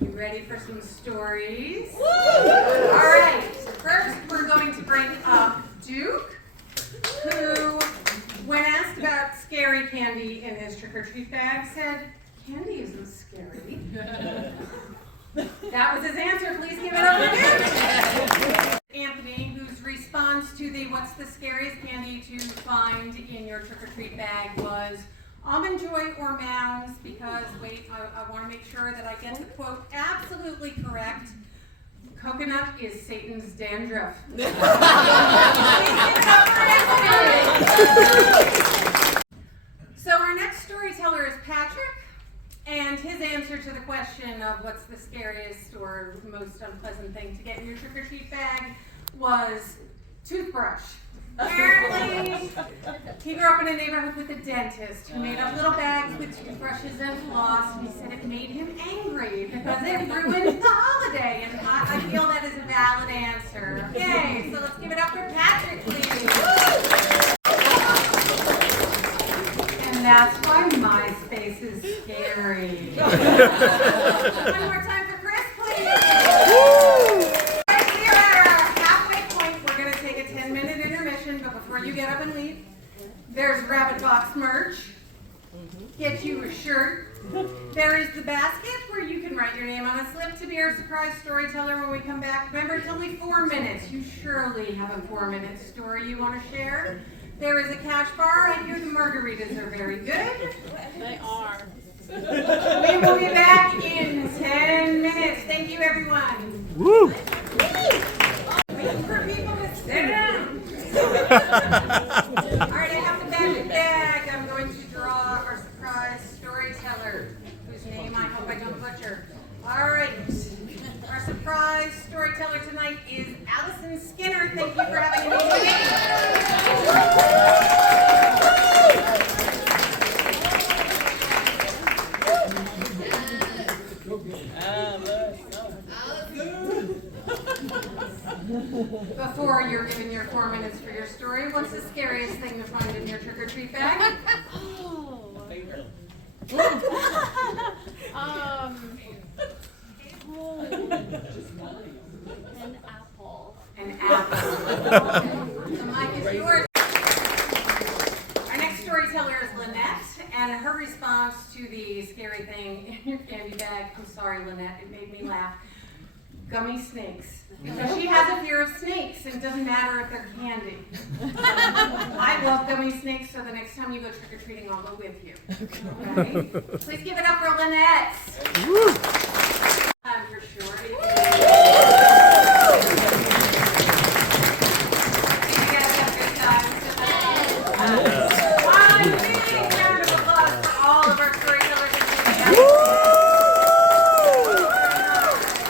You ready for some stories? Woo! All right, first we're going to bring up Duke, who, when asked about scary candy in his trick-or-treat bag, said, "Candy isn't scary." That was his answer. Please give it up for Duke. Anthony, whose response to the "what's the scariest candy to find in your trick-or-treat bag" was almond joy or mounds, because wait, I want to make sure that I get the quote absolutely correct. Coconut is Satan's dandruff. So our next storyteller is Patrick, and his answer to the question of what's the scariest or most unpleasant thing to get in your trick-or-treat bag was toothbrush. Apparently, he grew up in a neighborhood with a dentist who made up little bags with toothbrushes and floss, and he said it made him angry because it ruined the holiday, and I feel that is a valid answer. Okay, so let's give it up for Patrick, please. And that's why MySpace is scary. One more time for Chris, please. But before you get up and leave, there's Rabbit Box merch. Get you a shirt. There is the basket where you can write your name on a slip to be our surprise storyteller when we come back. Remember, it's only 4 minutes. You surely have a 4-minute story you want to share. There is a cash bar. I hear the margaritas are very good. They are. We will be back in 10 minutes. Thank you, everyone. Woo! Waiting for people to sit down. Alright, I have the magic bag. I'm going to draw our surprise storyteller, whose name I hope I don't butcher. Alright, our surprise storyteller tonight is Allison Skinner. Thank you for having me. Before you're given your 4 minutes for your story, what's the scariest thing to find in your trick-or-treat bag? An apple. An apple. The mic is yours. Our next storyteller is Lynette, and her response to the scary thing in your candy bag, I'm sorry, Lynette, it made me laugh. Gummy snakes. Because she has a fear of snakes, and it doesn't matter if they're candy. I love gummy snakes, so the next time you go trick-or-treating, I'll go with you. Okay? Please give it up for Lynette.